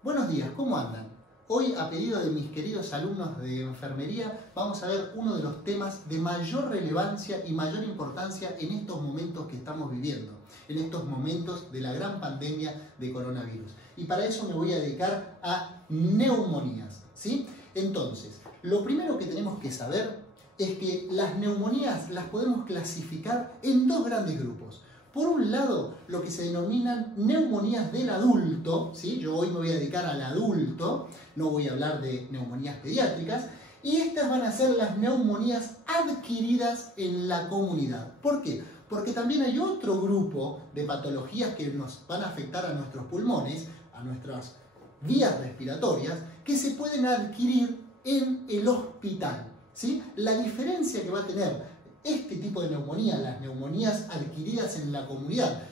Buenos días, ¿cómo andan? Hoy, a pedido de mis queridos alumnos de enfermería, vamos a ver uno de los temas de mayor relevancia y mayor importancia en estos momentos que estamos viviendo, en estos momentos de la gran pandemia de coronavirus. Y para eso me voy a dedicar a neumonías, ¿sí? Entonces, lo primero que tenemos que saber es que las neumonías las podemos clasificar en dos grandes grupos. Por un lado, lo que se denominan neumonías del adulto, ¿sí? Yo hoy me voy a dedicar al adulto, no voy a hablar de neumonías pediátricas, y estas van a ser las neumonías adquiridas en la comunidad. ¿Por qué? Porque también hay otro grupo de patologías que nos van a afectar a nuestros pulmones, a nuestras vías respiratorias, que se pueden adquirir en el hospital, ¿sí? La diferencia que va a tener este tipo de neumonía, las neumonías adquiridas en la comunidad,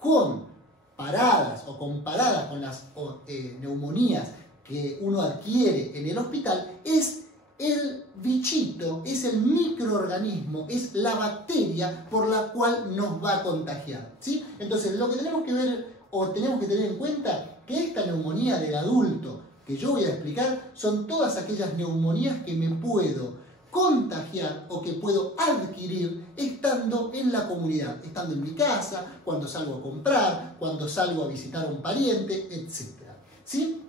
comparadas con las neumonías que uno adquiere en el hospital, es el bichito, es el microorganismo, es la bacteria por la cual nos va a contagiar, ¿sí? Entonces, lo que tenemos que ver o tenemos que tener en cuenta que esta neumonía del adulto que yo voy a explicar son todas aquellas neumonías que me puedo contagiar o que puedo adquirir estando en la comunidad, estando en mi casa, cuando salgo a comprar, cuando salgo a visitar a un pariente, etc. ¿Sí?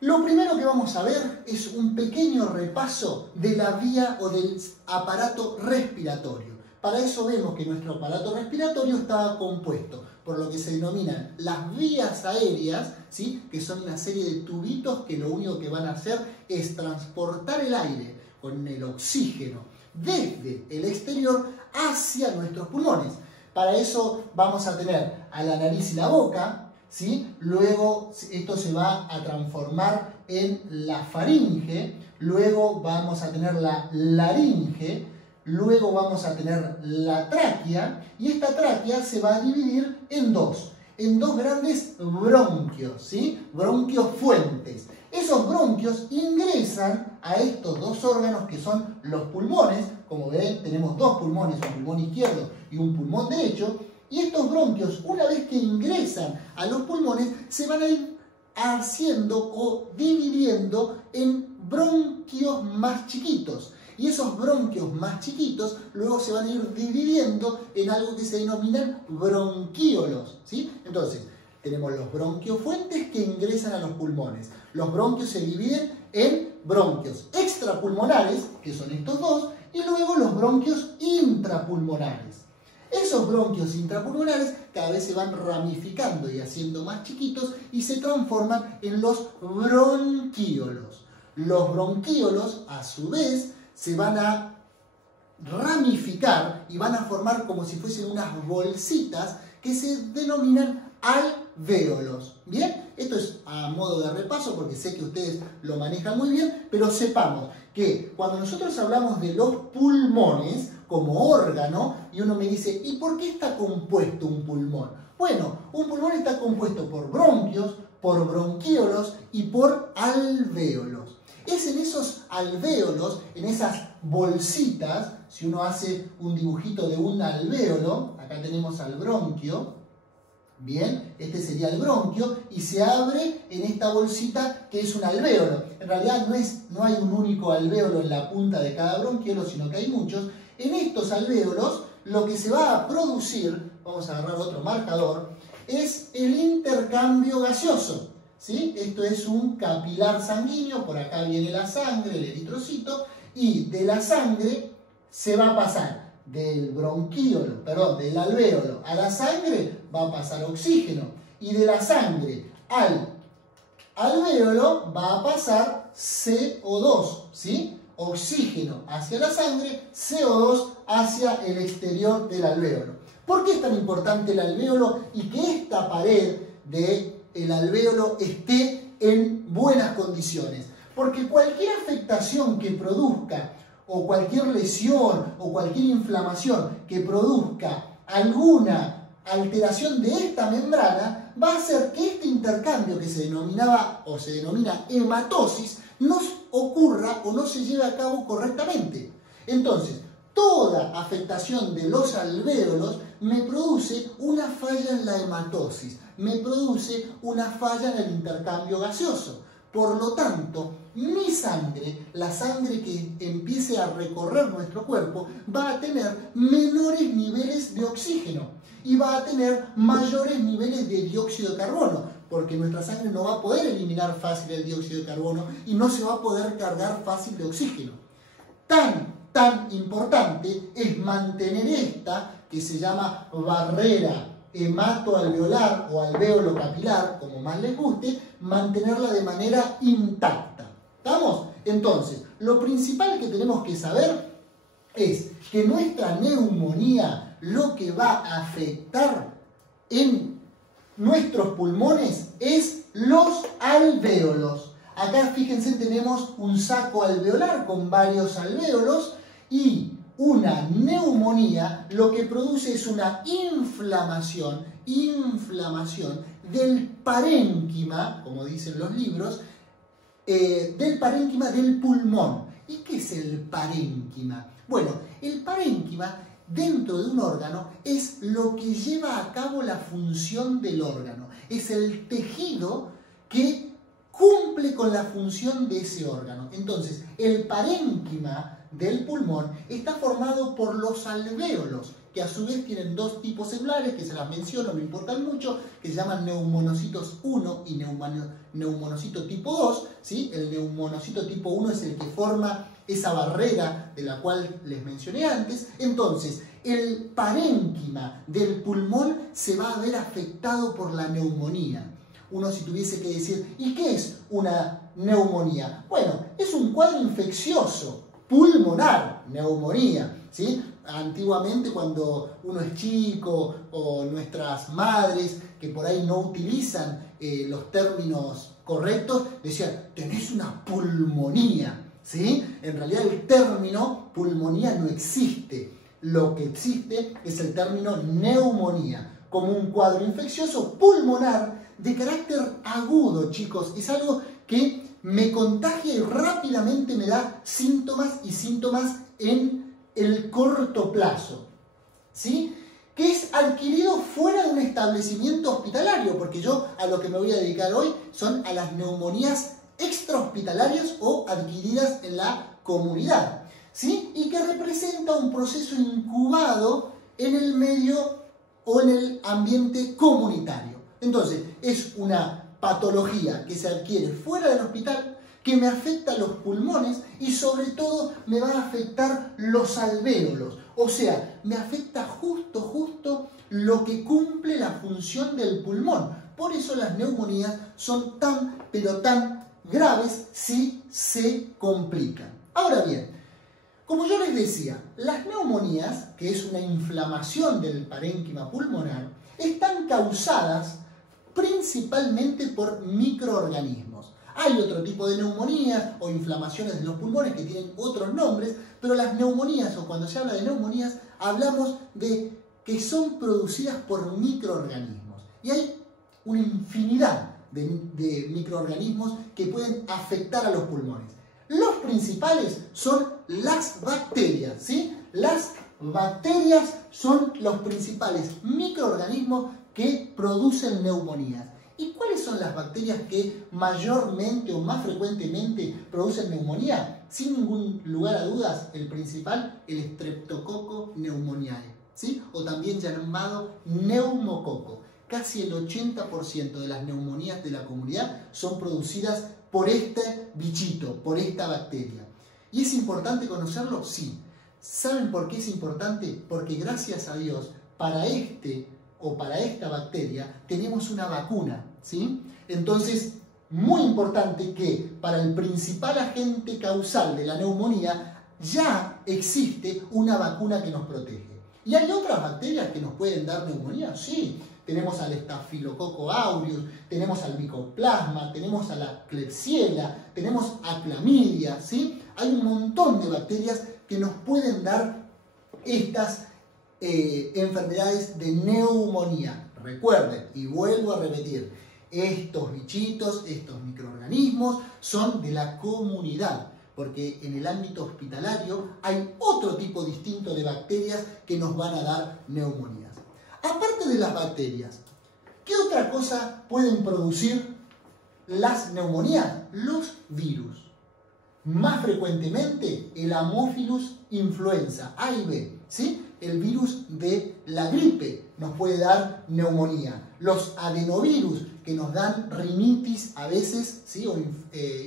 Lo primero que vamos a ver es un pequeño repaso de la vía o del aparato respiratorio. Para eso vemos que nuestro aparato respiratorio está compuesto por lo que se denominan las vías aéreas, ¿sí? Que son una serie de tubitos que lo único que van a hacer es transportar el aire con el oxígeno desde el exterior hacia nuestros pulmones. Para eso vamos a tener a la nariz y la boca, ¿sí? Luego esto se va a transformar en la faringe, luego vamos a tener la laringe, luego vamos a tener la tráquea, y esta tráquea se va a dividir en dos grandes bronquios, ¿sí? Bronquios fuentes. Esos bronquios ingresan a estos dos órganos que son los pulmones. Como ven, tenemos dos pulmones, un pulmón izquierdo y un pulmón derecho, y estos bronquios, una vez que ingresan a los pulmones, se van a ir haciendo o dividiendo en bronquios más chiquitos. Y esos bronquios más chiquitos luego se van a ir dividiendo en algo que se denominan bronquíolos, ¿sí? Entonces, tenemos los bronquios fuentes que ingresan a los pulmones. Los bronquios se dividen en bronquios extrapulmonares, que son estos dos, y luego los bronquios intrapulmonares. Esos bronquios intrapulmonares cada vez se van ramificando y haciendo más chiquitos y se transforman en los bronquíolos. Los bronquíolos, a su vez, se van a ramificar y van a formar como si fuesen unas bolsitas que se denominan alvéolos. ¿Bien? Esto es a modo de repaso porque sé que ustedes lo manejan muy bien, pero sepamos que cuando nosotros hablamos de los pulmones como órgano, y uno me dice, ¿y por qué está compuesto un pulmón? Bueno, un pulmón está compuesto por bronquios, por bronquíolos y por alvéolos. Es en esos alvéolos, en esas bolsitas, si uno hace un dibujito de un alvéolo, acá tenemos al bronquio, bien, este sería el bronquio, y se abre en esta bolsita que es un alvéolo. En realidad no hay un único alvéolo en la punta de cada bronquíolo, sino que hay muchos. En estos alvéolos lo que se va a producir, vamos a agarrar otro marcador, es el intercambio gaseoso. ¿Sí? Esto es un capilar sanguíneo, por acá viene la sangre, el eritrocito, y de la sangre se va a pasar del alvéolo a la sangre va a pasar oxígeno, y de la sangre al alvéolo va a pasar CO2, ¿sí? Oxígeno hacia la sangre, CO2 hacia el exterior del alvéolo. ¿Por qué es tan importante el alvéolo y que esta pared del alvéolo esté en buenas condiciones? Porque cualquier afectación que produzca, o cualquier lesión, o cualquier inflamación que produzca alguna alteración de esta membrana, va a hacer que este intercambio que se denominaba o se denomina hematosis no ocurra o no se lleve a cabo correctamente. Entonces, toda afectación de los alvéolos me produce una falla en la hematosis, me produce una falla en el intercambio gaseoso. Por lo tanto, mi sangre, la sangre que empiece a recorrer nuestro cuerpo, va a tener menores niveles de oxígeno y va a tener mayores niveles de dióxido de carbono, porque nuestra sangre no va a poder eliminar fácil el dióxido de carbono y no se va a poder cargar fácil de oxígeno. Tan importante es mantener esta, que se llama barrera hematoalveolar o alvéolo capilar, como más les guste, mantenerla de manera intacta. ¿Estamos? Entonces, lo principal que tenemos que saber es que nuestra neumonía lo que va a afectar en nuestros pulmones es los alvéolos. Acá fíjense, tenemos un saco alveolar con varios alvéolos y una neumonía lo que produce es una inflamación del parénquima, como dicen los libros, del parénquima del pulmón. ¿Y qué es el parénquima? Bueno, el parénquima dentro de un órgano es lo que lleva a cabo la función del órgano. Es el tejido que cumple con la función de ese órgano. Entonces, el parénquima del pulmón está formado por los alvéolos, que a su vez tienen dos tipos celulares, que se las menciono, no importan mucho, que se llaman neumonocitos 1 y neumonocito tipo 2, ¿sí? El neumonocito tipo 1 es el que forma esa barrera de la cual les mencioné antes. Entonces, el parénquima del pulmón se va a ver afectado por la neumonía. Uno si tuviese que decir, ¿y qué es una neumonía? Bueno, es un cuadro infeccioso pulmonar, neumonía, ¿sí? Antiguamente, cuando uno es chico, o nuestras madres que por ahí no utilizan los términos correctos, decían, tenés una pulmonía, ¿sí? En realidad el término pulmonía no existe. Lo que existe es el término neumonía, como un cuadro infeccioso pulmonar de carácter agudo, chicos. Es algo que me contagia y rápidamente me da síntomas en el corto plazo, ¿sí? Que es adquirido fuera de un establecimiento hospitalario, porque yo a lo que me voy a dedicar hoy son a las neumonías extrahospitalarias o adquiridas en la comunidad, ¿sí? Y que representa un proceso incubado en el medio o en el ambiente comunitario. Entonces, es una patología que se adquiere fuera del hospital, que me afecta los pulmones y sobre todo me va a afectar los alvéolos. O sea, me afecta justo lo que cumple la función del pulmón. Por eso las neumonías son pero tan graves si se complican. Ahora bien, como yo les decía, las neumonías, que es una inflamación del parénquima pulmonar, están causadas principalmente por microorganismos. Hay otro tipo de neumonías o inflamaciones de los pulmones que tienen otros nombres, pero las neumonías, o cuando se habla de neumonías, hablamos de que son producidas por microorganismos. Y hay una infinidad de microorganismos que pueden afectar a los pulmones. Los principales son las bacterias, ¿sí? Las bacterias son los principales microorganismos que producen neumonías. ¿Y cuáles son las bacterias que mayormente o más frecuentemente producen neumonía? Sin ningún lugar a dudas, el principal, el Streptococcus pneumoniae, ¿sí? O también llamado neumococo. Casi el 80% de las neumonías de la comunidad son producidas por este bichito, por esta bacteria. ¿Y es importante conocerlo? Sí. ¿Saben por qué es importante? Porque gracias a Dios, para esta bacteria tenemos una vacuna, ¿sí? Entonces, muy importante que para el principal agente causal de la neumonía ya existe una vacuna que nos protege. ¿Y hay otras bacterias que nos pueden dar neumonía? Sí. Tenemos al Staphylococcus aureus, tenemos al Mycoplasma, tenemos a la Klebsiella, tenemos a Clamidia, ¿sí? Hay un montón de bacterias que nos pueden dar estas enfermedades de neumonía. Recuerden, y vuelvo a repetir, estos bichitos, estos microorganismos son de la comunidad, porque en el ámbito hospitalario hay otro tipo distinto de bacterias que nos van a dar neumonías. Aparte de las bacterias, ¿qué otra cosa pueden producir las neumonías? Los virus. Más frecuentemente el Haemophilus influenza, A y B, ¿sí? El virus de la gripe nos puede dar neumonía. Los adenovirus que nos dan rinitis a veces, ¿sí? O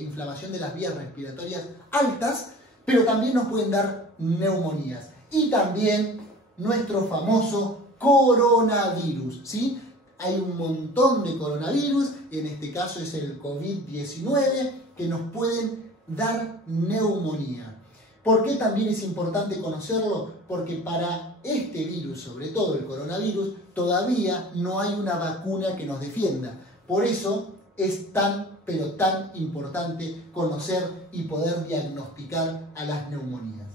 inflamación de las vías respiratorias altas, pero también nos pueden dar neumonías. Y también nuestro famoso coronavirus, ¿sí? Hay un montón de coronavirus, en este caso es el COVID-19, que nos pueden dar neumonía. ¿Por qué también es importante conocerlo? Porque para este virus, sobre todo el coronavirus, todavía no hay una vacuna que nos defienda. Por eso es tan, pero tan importante conocer y poder diagnosticar a las neumonías.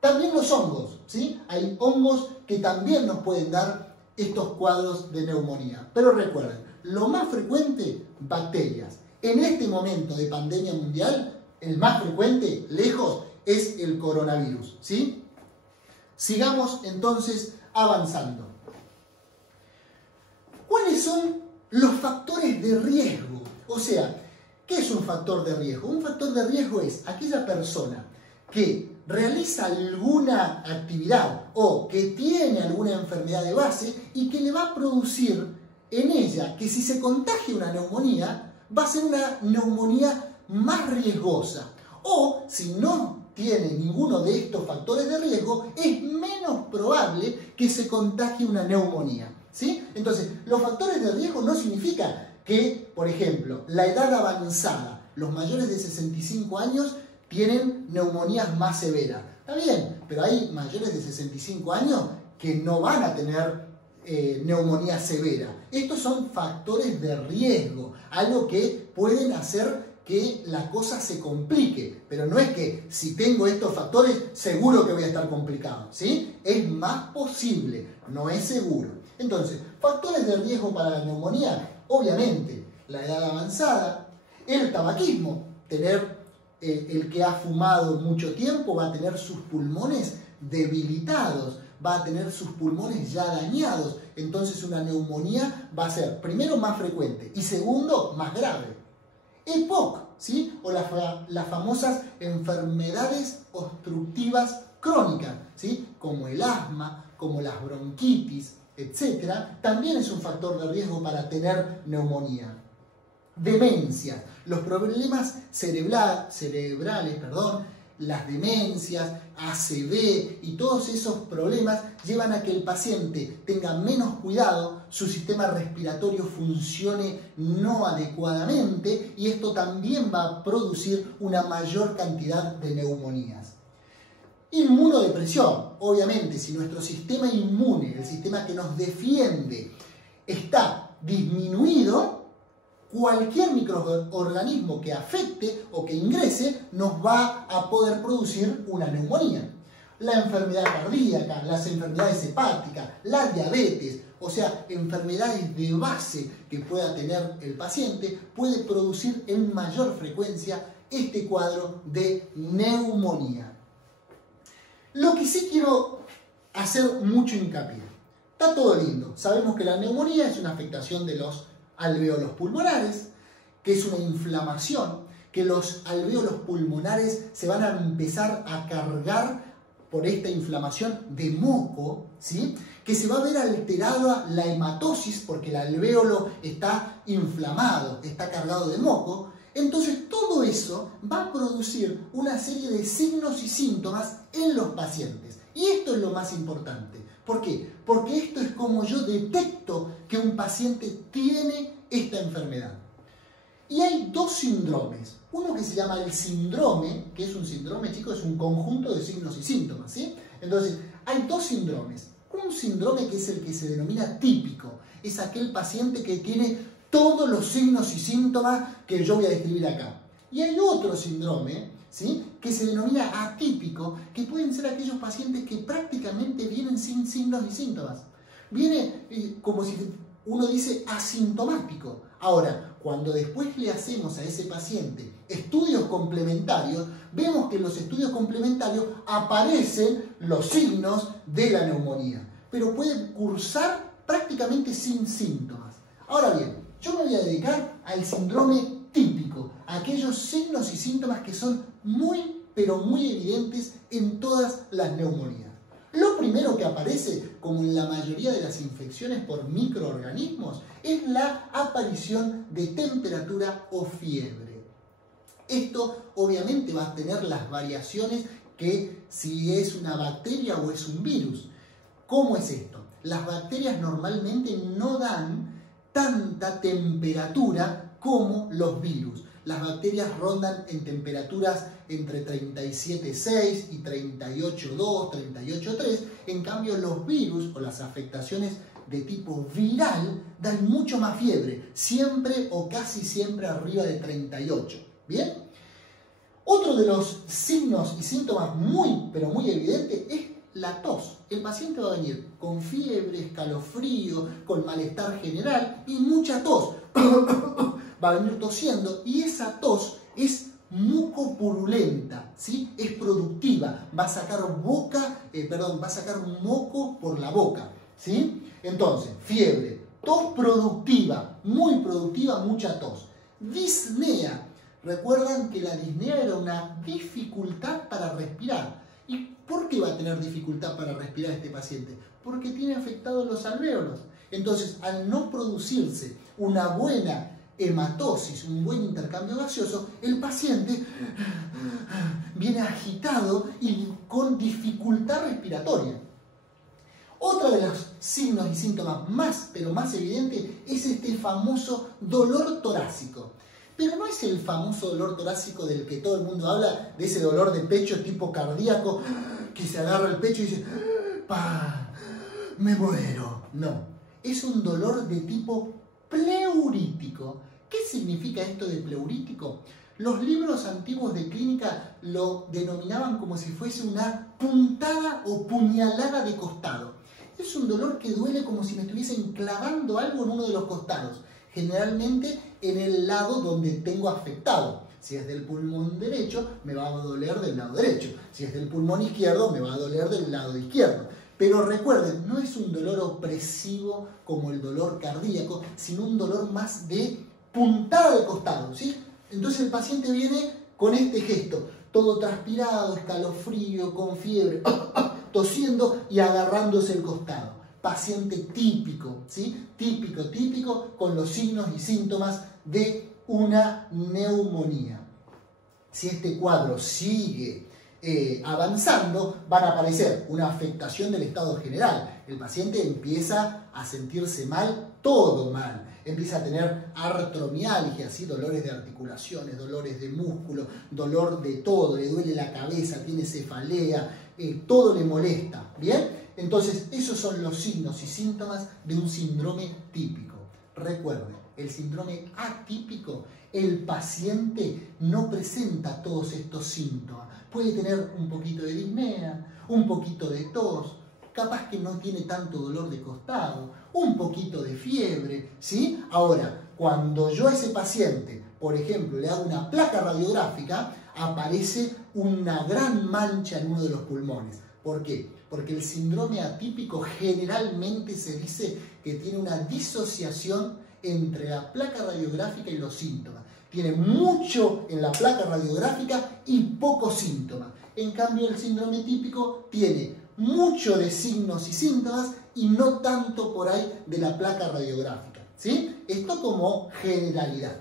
También los hongos, ¿sí? Hay hongos que también nos pueden dar estos cuadros de neumonía. Pero recuerden, lo más frecuente, bacterias. En este momento de pandemia mundial, el más frecuente, lejos, es el coronavirus, ¿sí? Sigamos entonces avanzando. ¿Cuáles son los factores de riesgo? O sea, ¿qué es un factor de riesgo? Un factor de riesgo es aquella persona que realiza alguna actividad o que tiene alguna enfermedad de base y que le va a producir en ella que si se contagia una neumonía, va a ser una neumonía más riesgosa. O si no tiene ninguno de estos factores de riesgo, es menos probable que se contagie una neumonía, ¿sí? Entonces, los factores de riesgo no significa que, por ejemplo, la edad avanzada, los mayores de 65 años, tienen neumonías más severas. Está bien, pero hay mayores de 65 años que no van a tener neumonía severa. Estos son factores de riesgo, algo que pueden hacer que la cosa se complique, pero no es que si tengo estos factores seguro que voy a estar complicado, ¿sí? Es más posible, no es seguro. Entonces, factores de riesgo para la neumonía, obviamente, la edad avanzada, el tabaquismo, el que ha fumado mucho tiempo va a tener sus pulmones debilitados, va a tener sus pulmones ya dañados, entonces una neumonía va a ser, primero, más frecuente y segundo, más grave. EPOC, ¿sí? O las famosas enfermedades obstructivas crónicas, ¿sí? Como el asma, como las bronquitis, etc., también es un factor de riesgo para tener neumonía. Demencia, los problemas cerebrales, las demencias, ACV y todos esos problemas llevan a que el paciente tenga menos cuidado, su sistema respiratorio funcione no adecuadamente y esto también va a producir una mayor cantidad de neumonías. Inmunodepresión, obviamente, si nuestro sistema inmune, el sistema que nos defiende, está disminuido, cualquier microorganismo que afecte o que ingrese nos va a poder producir una neumonía. La enfermedad cardíaca, las enfermedades hepáticas, la diabetes, o sea, enfermedades de base que pueda tener el paciente, puede producir en mayor frecuencia este cuadro de neumonía. Lo que sí quiero hacer mucho hincapié. Está todo lindo. Sabemos que la neumonía es una afectación de los alvéolos pulmonares, que es una inflamación, que los alvéolos pulmonares se van a empezar a cargar por esta inflamación de moco, ¿sí? Que se va a ver alterada la hematosis porque el alvéolo está inflamado, está cargado de moco. Entonces todo eso va a producir una serie de signos y síntomas en los pacientes. Y esto es lo más importante. ¿Por qué? Porque esto es como yo detecto que un paciente tiene esta enfermedad. Y hay dos síndromes. Uno que se llama el síndrome, que es un síndrome, chicos, es un conjunto de signos y síntomas, ¿sí? Entonces, hay dos síndromes. Un síndrome que es el que se denomina típico. Es aquel paciente que tiene todos los signos y síntomas que yo voy a describir acá. Y hay otro síndrome, ¿sí? Que se denomina atípico, que pueden ser aquellos pacientes que prácticamente vienen sin signos y síntomas. Viene como si uno dice asintomático. Ahora, cuando después le hacemos a ese paciente estudios complementarios, vemos que en los estudios complementarios aparecen los signos de la neumonía. Pero puede cursar prácticamente sin síntomas. Ahora bien, yo me voy a dedicar al síndrome típico, a aquellos signos y síntomas que son muy, pero muy evidentes en todas las neumonías. Lo primero que aparece, como en la mayoría de las infecciones por microorganismos, es la aparición de temperatura o fiebre. Esto obviamente va a tener las variaciones que si es una bacteria o es un virus. ¿Cómo es esto? Las bacterias normalmente no dan tanta temperatura como los virus. Las bacterias rondan en temperaturas entre 37,6 y 38,2, 38,3. En cambio, los virus o las afectaciones de tipo viral dan mucho más fiebre, siempre o casi siempre arriba de 38. ¿Bien? Otro de los signos y síntomas muy, pero muy evidentes es la tos. El paciente va a venir con fiebre, escalofrío, con malestar general y mucha tos. Va a venir tosiendo y esa tos es mucopurulenta, ¿sí? Es productiva, va a sacar va a sacar moco por la boca, ¿sí? Entonces, fiebre, tos productiva, muy productiva, mucha tos. Disnea. Recuerdan que la disnea era una dificultad para respirar. ¿Y por qué va a tener dificultad para respirar este paciente? Porque tiene afectados los alvéolos. Entonces, al no producirse una buena hematosis, un buen intercambio gaseoso, el paciente viene agitado y con dificultad respiratoria. Otra de los signos y síntomas más, pero más evidentes, es este famoso dolor torácico. Pero no es el famoso dolor torácico del que todo el mundo habla, de ese dolor de pecho tipo cardíaco, que se agarra el pecho y dice, ¡pah! Me muero. No, es un dolor de tipo pleurítico. ¿Qué significa esto de pleurítico? Los libros antiguos de clínica lo denominaban como si fuese una puntada o puñalada de costado. Es un dolor que duele como si me estuviesen clavando algo en uno de los costados, generalmente en el lado donde tengo afectado. Si es del pulmón derecho, me va a doler del lado derecho. Si es del pulmón izquierdo, me va a doler del lado izquierdo. Pero recuerden, no es un dolor opresivo como el dolor cardíaco, sino un dolor más de puntada de costado, ¿sí? Entonces el paciente viene con este gesto, todo transpirado, escalofrío, con fiebre, tosiendo y agarrándose el costado. Paciente típico, ¿sí? Típico, con los signos y síntomas de una neumonía. Si este cuadro sigue avanzando, van a aparecer una afectación del estado general. El paciente empieza a sentirse mal, todo mal. Empieza a tener artromialgia, ¿sí? Dolores de articulaciones, dolores de músculo, dolor de todo, le duele la cabeza, tiene cefalea, todo le molesta, ¿bien? Entonces, esos son los signos y síntomas de un síndrome típico. Recuerden, el síndrome atípico, el paciente no presenta todos estos síntomas. Puede tener un poquito de disnea, un poquito de tos, capaz que no tiene tanto dolor de costado, un poquito de fiebre, ¿sí? Ahora, cuando yo a ese paciente, por ejemplo, le hago una placa radiográfica, aparece una gran mancha en uno de los pulmones. ¿Por qué? Porque el síndrome atípico generalmente se dice que tiene una disociación entre la placa radiográfica y los síntomas. Tiene mucho en la placa radiográfica y pocos síntomas. En cambio, el síndrome típico tiene mucho de signos y síntomas y no tanto por ahí de la placa radiográfica, ¿sí? Esto como generalidad.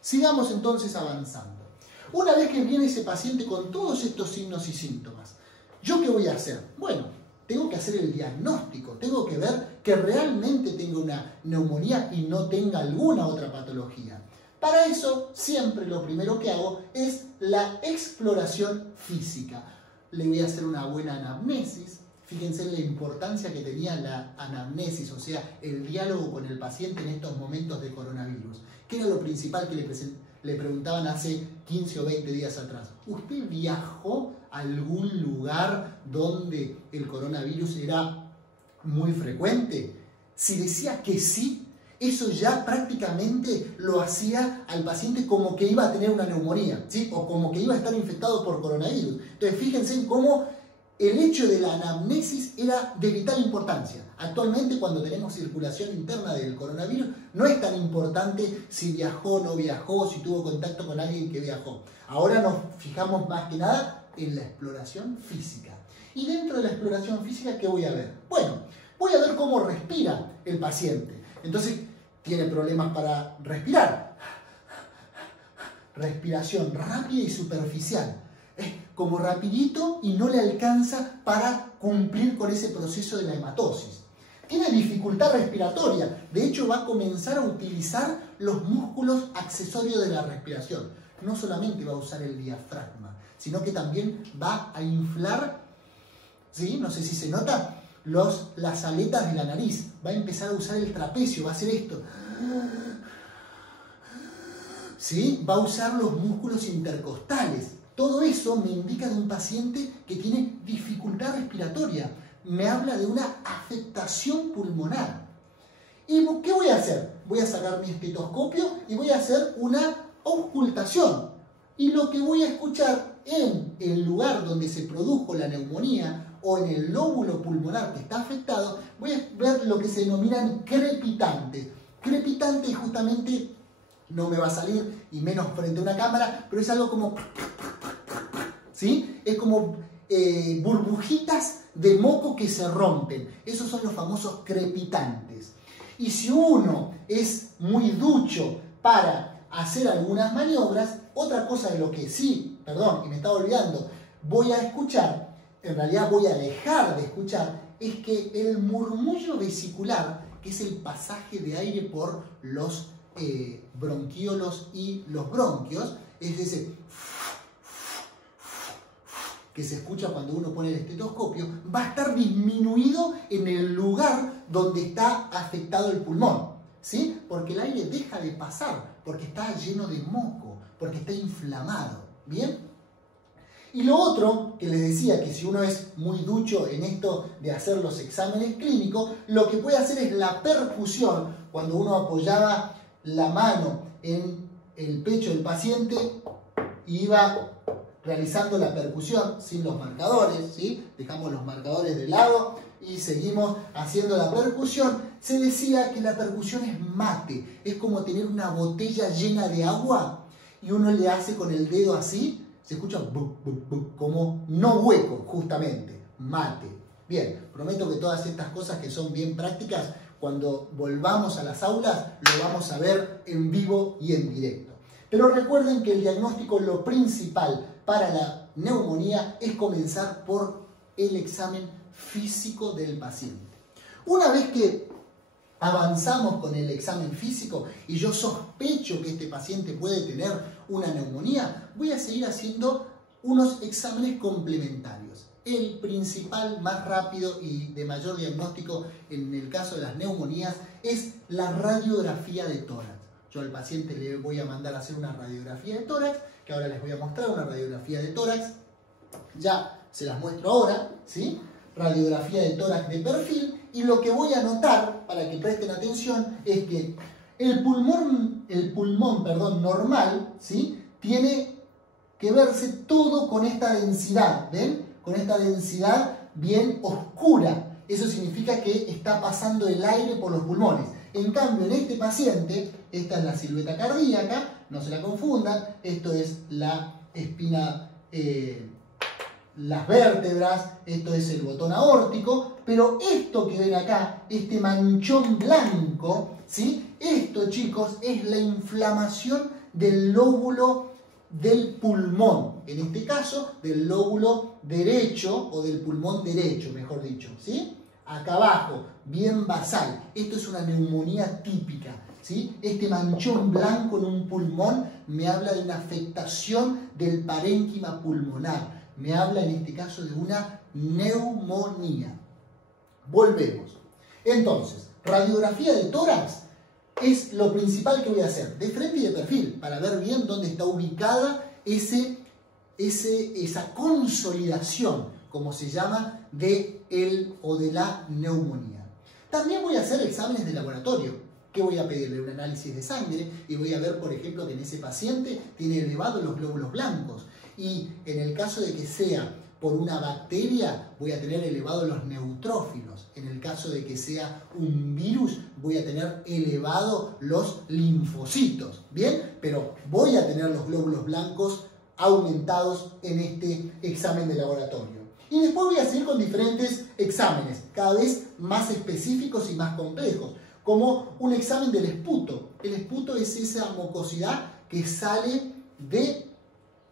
Sigamos entonces avanzando. Una vez que viene ese paciente con todos estos signos y síntomas, ¿yo qué voy a hacer? Bueno, tengo que hacer el diagnóstico, tengo que ver que realmente tenga una neumonía y no tenga alguna otra patología. Para eso, siempre lo primero que hago es la exploración física. Le voy a hacer una buena anamnesis. Fíjense la importancia que tenía la anamnesis, o sea, el diálogo con el paciente en estos momentos de coronavirus. ¿Qué era lo principal que le preguntaban hace 15 o 20 días atrás? ¿Usted viajó a algún lugar donde el coronavirus era muy frecuente? Si decía que sí, eso ya prácticamente lo hacía al paciente como que iba a tener una neumonía, ¿sí? O como que iba a estar infectado por coronavirus. Entonces, fíjense en cómo el hecho de la anamnesis era de vital importancia. Actualmente, cuando tenemos circulación interna del coronavirus, no es tan importante si viajó o no viajó, si tuvo contacto con alguien que viajó. Ahora nos fijamos más que nada en la exploración física. Y dentro de la exploración física, ¿qué voy a ver? Bueno, voy a ver cómo respira el paciente. Entonces, tiene problemas para respirar. Respiración rápida y superficial. Es como rapidito y no le alcanza para cumplir con ese proceso de la hematosis. Tiene dificultad respiratoria. De hecho, va a comenzar a utilizar los músculos accesorios de la respiración. No solamente va a usar el diafragma, sino que también va a inflar, ¿sí? No sé si se nota, las aletas de la nariz. Va a empezar a usar el trapecio, va a hacer esto. ¿Sí? Va a usar los músculos intercostales. Todo eso me indica de un paciente que tiene dificultad respiratoria. Me habla de una afectación pulmonar. ¿Y qué voy a hacer? Voy a sacar mi estetoscopio y voy a hacer una auscultación. Y lo que voy a escuchar en el lugar donde se produjo la neumonía o en el lóbulo pulmonar que está afectado, voy a ver lo que se denominan crepitantes. Crepitantes justamente no me va a salir, y menos frente a una cámara, pero es algo como... ¿sí? Es como burbujitas de moco que se rompen. Esos son los famosos crepitantes. Y si uno es muy ducho para hacer algunas maniobras, otra cosa de lo que sí, perdón, y me estaba olvidando, voy a escuchar, en realidad voy a dejar de escuchar, es que el murmullo vesicular, que es el pasaje de aire por los bronquiolos y los bronquios, es ese que se escucha cuando uno pone el estetoscopio, va a estar disminuido en el lugar donde está afectado el pulmón, ¿sí? Porque el aire deja de pasar, porque está lleno de moco, porque está inflamado, ¿bien? Y lo otro, que les decía que si uno es muy ducho en esto de hacer los exámenes clínicos, lo que puede hacer es la percusión. Cuando uno apoyaba la mano en el pecho del paciente y iba realizando la percusión sin los marcadores, ¿sí? Dejamos los marcadores de lado y seguimos haciendo la percusión. Se decía que la percusión es mate, es como tener una botella llena de agua y uno le hace con el dedo así, se escucha como no hueco, justamente, mate. Bien, prometo que todas estas cosas que son bien prácticas, cuando volvamos a las aulas, lo vamos a ver en vivo y en directo. Pero recuerden que el diagnóstico, lo principal para la neumonía, es comenzar por el examen físico del paciente. Una vez que avanzamos con el examen físico y yo sospecho que este paciente puede tener una neumonía, voy a seguir haciendo unos exámenes complementarios. El principal, más rápido y de mayor diagnóstico en el caso de las neumonías es la radiografía de tórax. Yo al paciente le voy a mandar a hacer una radiografía de tórax, que ahora les voy a mostrar una radiografía de tórax. Ya se las muestro ahora, ¿sí? Radiografía de tórax de perfil. Y lo que voy a notar, para que presten atención, es que el pulmón normal, ¿sí? Tiene que verse todo con esta densidad, ¿ven? Con esta densidad bien oscura. Eso significa que está pasando el aire por los pulmones. En cambio, en este paciente, esta es la silueta cardíaca, no se la confundan, esto es la espina, las vértebras, esto es el botón aórtico, pero esto que ven acá, este manchón blanco, ¿sí? Esto, chicos, es la inflamación del lóbulo del pulmón, en este caso del lóbulo derecho o del pulmón derecho, mejor dicho, ¿sí? Acá abajo, bien basal. Esto es una neumonía típica, ¿sí? Este manchón blanco en un pulmón me habla de una afectación del parénquima pulmonar. Me habla en este caso de una neumonía. Volvemos. Entonces, radiografía de tórax es lo principal que voy a hacer, de frente y de perfil, para ver bien dónde está ubicada esa consolidación, como se llama, de la neumonía. También voy a hacer exámenes de laboratorio. ¿Qué voy a pedirle? Un análisis de sangre y voy a ver, por ejemplo, que en ese paciente tiene elevados los glóbulos blancos. Y en el caso de que sea por una bacteria, voy a tener elevados los neutrófilos. En el caso de que sea un virus, voy a tener elevados los linfocitos. ¿Bien? Pero voy a tener los glóbulos blancos aumentados en este examen de laboratorio. Y después voy a seguir con diferentes exámenes, cada vez más específicos y más complejos, como un examen del esputo. El esputo es esa mucosidad que sale de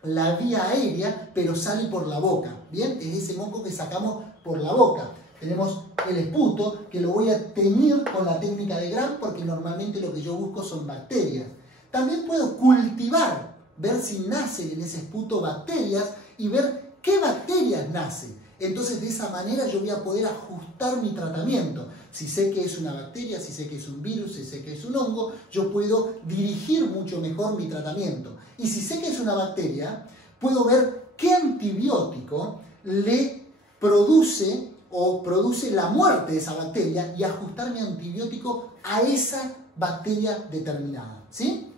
la vía aérea, pero sale por la boca. ¿Bien? Es ese moco que sacamos por la boca. Tenemos el esputo, que lo voy a teñir con la técnica de Gram, porque normalmente lo que yo busco son bacterias. También puedo cultivar, ver si nacen en ese esputo bacterias y ver qué bacterias nacen. Entonces, de esa manera yo voy a poder ajustar mi tratamiento. Si sé que es una bacteria, si sé que es un virus, si sé que es un hongo, yo puedo dirigir mucho mejor mi tratamiento. Y si sé que es una bacteria, puedo ver qué antibiótico le produce o produce la muerte de esa bacteria y ajustar mi antibiótico a esa bacteria determinada. ¿Sí?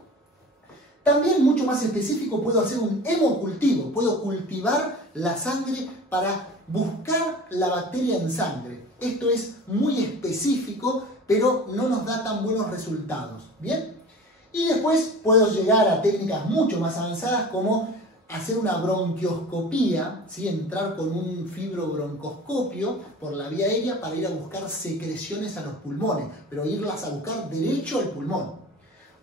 También, mucho más específico, puedo hacer un hemocultivo. Puedo cultivar la sangre para buscar la bacteria en sangre. Esto es muy específico, pero no nos da tan buenos resultados. ¿Bien? Y después puedo llegar a técnicas mucho más avanzadas como hacer una bronquioscopía, ¿sí? Entrar con un fibrobroncoscopio por la vía aérea para ir a buscar secreciones a los pulmones, pero irlas a buscar derecho al pulmón.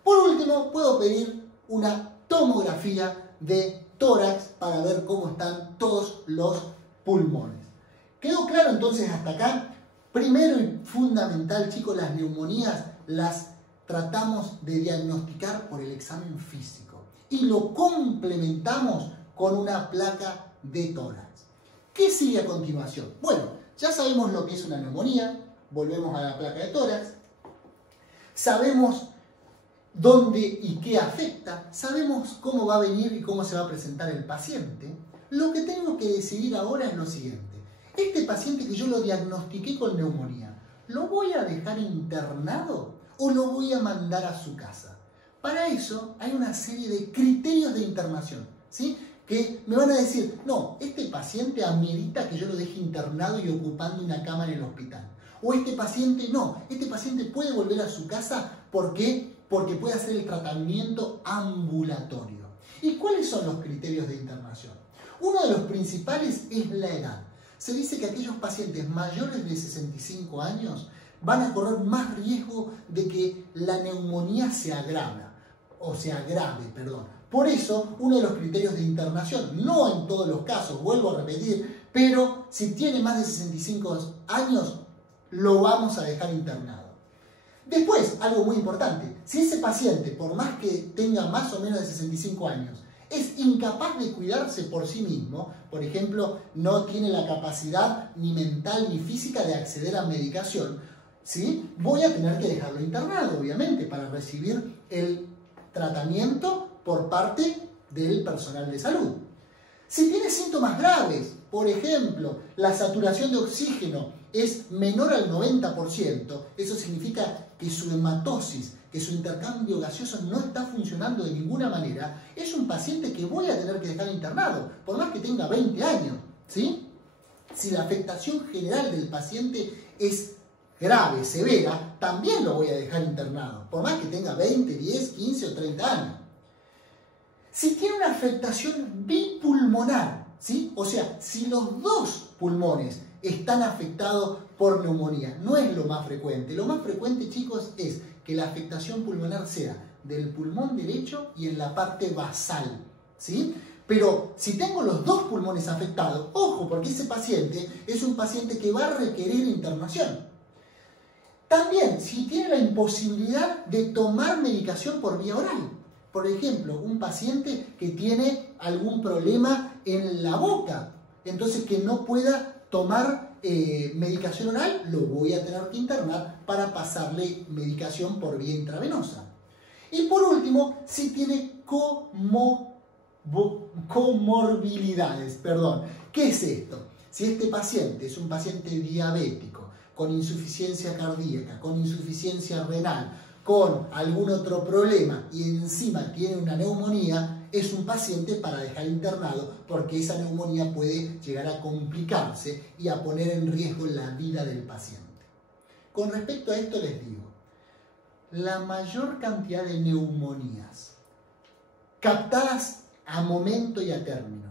Por último, puedo pedir una tomografía de tórax para ver cómo están todos los pulmones. ¿Quedó claro entonces hasta acá? Primero y fundamental, chicos, las neumonías las tratamos de diagnosticar por el examen físico y lo complementamos con una placa de tórax. ¿Qué sigue a continuación? Bueno, ya sabemos lo que es una neumonía, volvemos a la placa de tórax, sabemos dónde y qué afecta, sabemos cómo va a venir y cómo se va a presentar el paciente. Lo que tengo que decidir ahora es lo siguiente. Este paciente que yo lo diagnostiqué con neumonía, ¿lo voy a dejar internado o lo voy a mandar a su casa? Para eso hay una serie de criterios de internación, ¿sí? Que me van a decir, no, este paciente amerita que yo lo deje internado y ocupando una cama en el hospital. O este paciente no, este paciente puede volver a su casa porque puede hacer el tratamiento ambulatorio. ¿Y cuáles son los criterios de internación? Uno de los principales es la edad. Se dice que aquellos pacientes mayores de 65 años van a correr más riesgo de que la neumonía se agrave. Por eso, uno de los criterios de internación, no en todos los casos, vuelvo a repetir, pero si tiene más de 65 años, lo vamos a dejar internado. Después, algo muy importante, si ese paciente, por más que tenga más o menos de 65 años, es incapaz de cuidarse por sí mismo, por ejemplo, no tiene la capacidad ni mental ni física de acceder a medicación, ¿sí? Voy a tener que dejarlo internado, obviamente, para recibir el tratamiento por parte del personal de salud. Si tiene síntomas graves, por ejemplo, la saturación de oxígeno es menor al 90%, eso significa que su hematosis, que su intercambio gaseoso no está funcionando de ninguna manera, es un paciente que voy a tener que dejar internado, por más que tenga 20 años, ¿sí? Si la afectación general del paciente es grave, severa, también lo voy a dejar internado, por más que tenga 20, 10, 15 o 30 años. Si tiene una afectación bipulmonar, ¿sí? O sea, si los dos pulmones están afectados por neumonía, no es lo más frecuente. Lo más frecuente, chicos, es que la afectación pulmonar sea del pulmón derecho y en la parte basal, ¿sí? Pero si tengo los dos pulmones afectados, ojo, porque ese paciente es un paciente que va a requerir internación. También, si tiene la imposibilidad de tomar medicación por vía oral. Por ejemplo, un paciente que tiene algún problema en la boca, entonces que no pueda tomar medicación oral, lo voy a tener que internar para pasarle medicación por vía intravenosa. Y por último, si tiene comorbilidades. ¿Qué es esto? Si este paciente es un paciente diabético, con insuficiencia cardíaca, con insuficiencia renal, con algún otro problema y encima tiene una neumonía, es un paciente para dejar internado porque esa neumonía puede llegar a complicarse y a poner en riesgo la vida del paciente. Con respecto a esto les digo, la mayor cantidad de neumonías captadas a momento y a término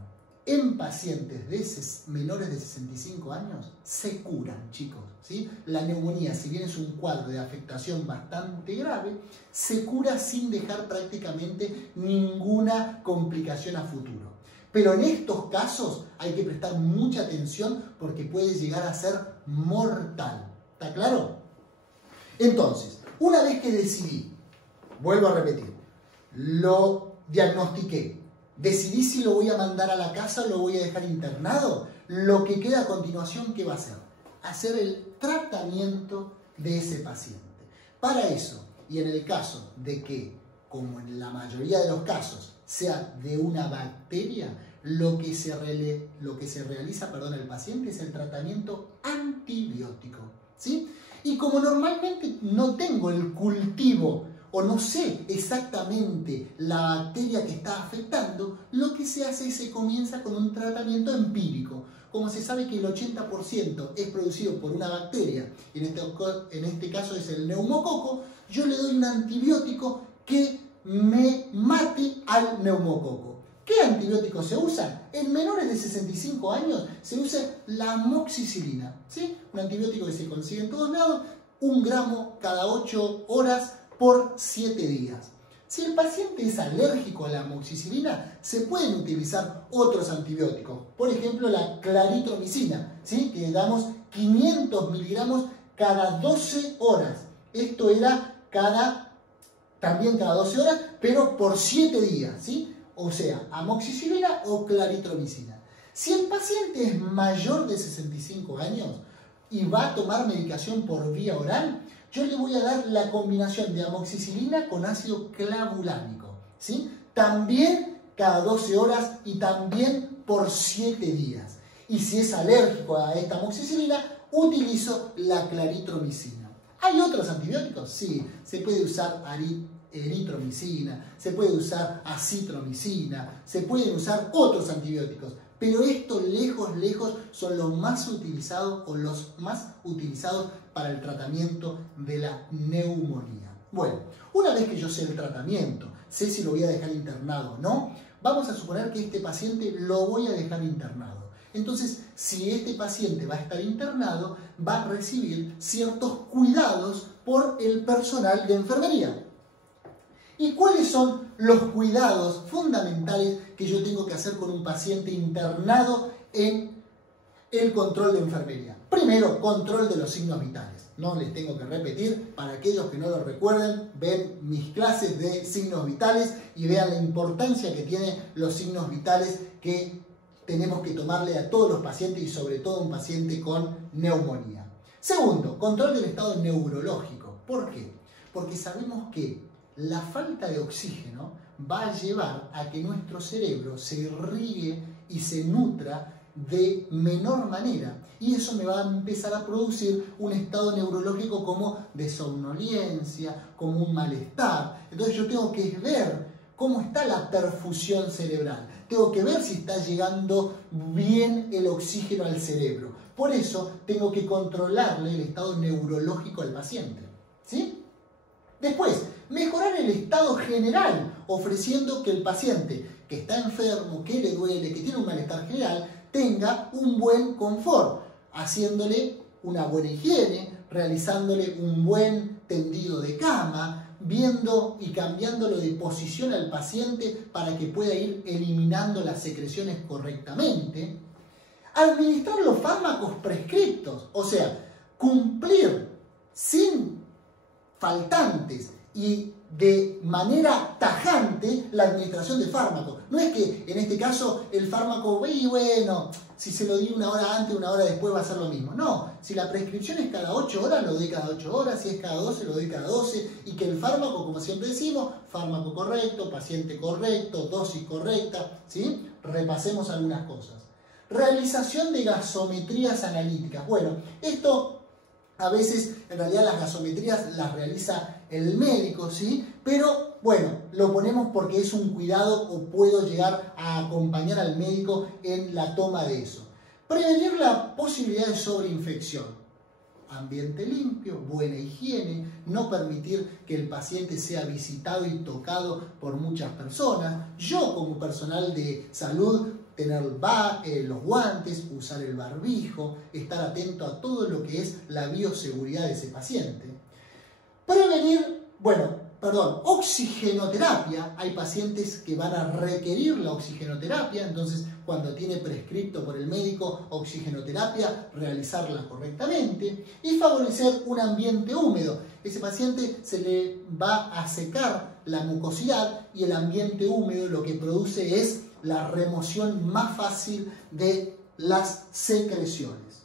en pacientes menores de 65 años se curan, chicos, ¿sí? La neumonía, si bien es un cuadro de afectación bastante grave, se cura sin dejar prácticamente ninguna complicación a futuro. Pero en estos casos hay que prestar mucha atención porque puede llegar a ser mortal. ¿Está claro? Entonces, una vez que decidí, vuelvo a repetir, lo diagnostiqué, decidí si lo voy a mandar a la casa o lo voy a dejar internado, lo que queda a continuación, ¿qué va a hacer? Hacer el tratamiento de ese paciente. Para eso, y en el caso de que, como en la mayoría de los casos, sea de una bacteria, lo que se realiza el paciente es el tratamiento antibiótico, ¿sí? Y como normalmente no tengo el cultivo o no sé exactamente la bacteria que está afectando, lo que se hace es se comienza con un tratamiento empírico. Como se sabe que el 80% es producido por una bacteria, y en este caso es el neumococo, yo le doy un antibiótico que me mate al neumococo. ¿Qué antibiótico se usa? En menores de 65 años se usa la amoxicilina, ¿sí? Un antibiótico que se consigue en todos lados, 1 gramo cada 8 horas por 7 días. Si el paciente es alérgico a la amoxicilina, se pueden utilizar otros antibióticos. Por ejemplo, la claritromicina, ¿sí? Que damos 500 miligramos cada 12 horas. Esto era también cada 12 horas, pero por 7 días, ¿sí? O sea, amoxicilina o claritromicina. Si el paciente es mayor de 65 años y va a tomar medicación por vía oral, yo le voy a dar la combinación de amoxicilina con ácido clavulánico, ¿sí? También cada 12 horas y también por 7 días. Y si es alérgico a esta amoxicilina, utilizo la claritromicina. ¿Hay otros antibióticos? Sí, se puede usar eritromicina, se puede usar acitromicina, se pueden usar otros antibióticos, pero estos lejos son los más utilizados o los más utilizados para el tratamiento de la neumonía. Bueno, una vez que yo sé el tratamiento, sé si lo voy a dejar internado o no, vamos a suponer que este paciente lo voy a dejar internado. Entonces, si este paciente va a estar internado, va a recibir ciertos cuidados por el personal de enfermería. ¿Y cuáles son los cuidados fundamentales que yo tengo que hacer con un paciente internado en el control de enfermería? Primero, control de los signos vitales. No les tengo que repetir, para aquellos que no lo recuerden, ven mis clases de signos vitales y vean la importancia que tienen los signos vitales que tenemos que tomarle a todos los pacientes y sobre todo a un paciente con neumonía. Segundo, control del estado neurológico. ¿Por qué? Porque sabemos que la falta de oxígeno va a llevar a que nuestro cerebro se irrigue y se nutra de menor manera. Y eso me va a empezar a producir un estado neurológico como de somnolencia, como un malestar. Entonces yo tengo que ver cómo está la perfusión cerebral. Tengo que ver si está llegando bien el oxígeno al cerebro. Por eso tengo que controlarle el estado neurológico al paciente, ¿sí? Después, mejorar el estado general, ofreciendo que el paciente que está enfermo, que le duele, que tiene un malestar general, tenga un buen confort, haciéndole una buena higiene, realizándole un buen tendido de cama, viendo y cambiándolo de posición al paciente para que pueda ir eliminando las secreciones correctamente. Administrar los fármacos prescriptos, o sea, cumplir sin faltantes y de manera tajante la administración de fármacos. No es que en este caso el fármaco, bueno, si se lo di una hora antes, una hora después va a ser lo mismo. No, si la prescripción es cada 8 horas, lo doy cada 8 horas, si es cada 12, lo doy cada 12, y que el fármaco, como siempre decimos, fármaco correcto, paciente correcto, dosis correcta, ¿sí? Repasemos algunas cosas. Realización de gasometrías analíticas. Bueno, esto a veces, en realidad, las gasometrías las realiza el médico, ¿sí? Pero Bueno, lo ponemos porque es un cuidado o puedo llegar a acompañar al médico en la toma de eso. Prevenir la posibilidad de sobreinfección. Ambiente limpio, buena higiene, no permitir que el paciente sea visitado y tocado por muchas personas. Yo como personal de salud, tener los guantes, usar el barbijo, estar atento a todo lo que es la bioseguridad de ese paciente. Oxigenoterapia. Hay pacientes que van a requerir la oxigenoterapia, entonces cuando tiene prescripto por el médico oxigenoterapia, realizarla correctamente y favorecer un ambiente húmedo. Ese paciente se le va a secar la mucosidad y el ambiente húmedo lo que produce es la remoción más fácil de las secreciones.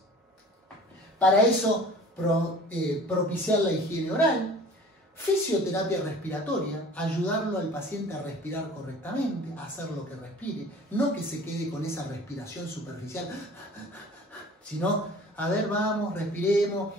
Para eso, propiciar la higiene oral. Fisioterapia respiratoria, ayudarlo al paciente a respirar correctamente, a hacer lo que respire, no que se quede con esa respiración superficial, sino, a ver, vamos, respiremos,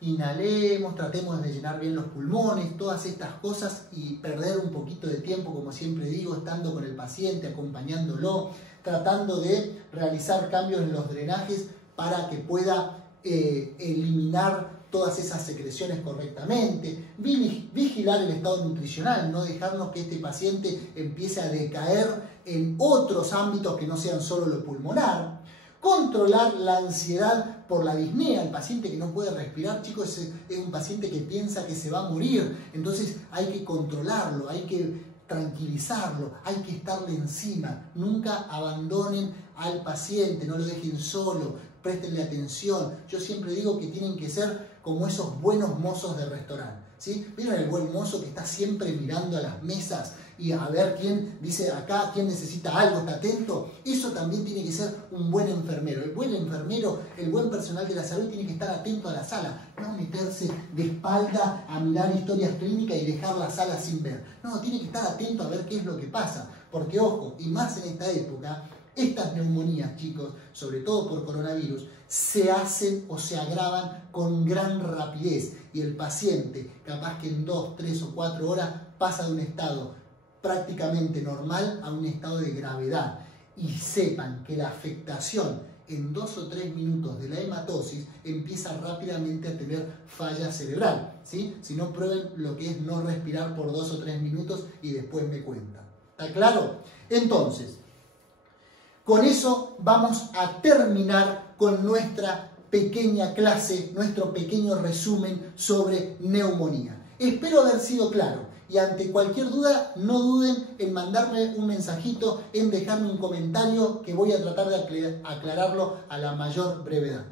inhalemos, tratemos de llenar bien los pulmones, todas estas cosas y perder un poquito de tiempo, como siempre digo, estando con el paciente, acompañándolo, tratando de realizar cambios en los drenajes para que pueda eliminar todas esas secreciones correctamente, vigilar el estado nutricional, no dejarnos que este paciente empiece a decaer en otros ámbitos que no sean solo lo pulmonar, controlar la ansiedad por la disnea. El paciente que no puede respirar, chicos, es un paciente que piensa que se va a morir, entonces hay que controlarlo, hay que tranquilizarlo, hay que estarle encima, nunca abandonen al paciente, no lo dejen solo, préstenle atención. Yo siempre digo que tienen que ser como esos buenos mozos de restaurante, ¿sí? ¿Vieron el buen mozo que está siempre mirando a las mesas y a ver quién dice acá, quién necesita algo, está atento? Eso también tiene que ser un buen enfermero. El buen enfermero, el buen personal de la salud tiene que estar atento a la sala, no meterse de espalda a mirar historias clínicas y dejar la sala sin ver. No, tiene que estar atento a ver qué es lo que pasa, porque ojo, y más en esta época, estas neumonías, chicos, sobre todo por coronavirus, se hacen o se agravan con gran rapidez y el paciente, capaz que en 2, 3 o 4 horas, pasa de un estado prácticamente normal a un estado de gravedad. Y sepan que la afectación en 2 o 3 minutos de la hematosis empieza rápidamente a tener falla cerebral, ¿sí? Si no, prueben lo que es no respirar por 2 o 3 minutos y después me cuentan. ¿Está claro? Entonces, con eso vamos a terminar con nuestra pequeña clase, nuestro pequeño resumen sobre neumonía. Espero haber sido claro y ante cualquier duda no duden en mandarme un mensajito, en dejarme un comentario que voy a tratar de aclararlo a la mayor brevedad.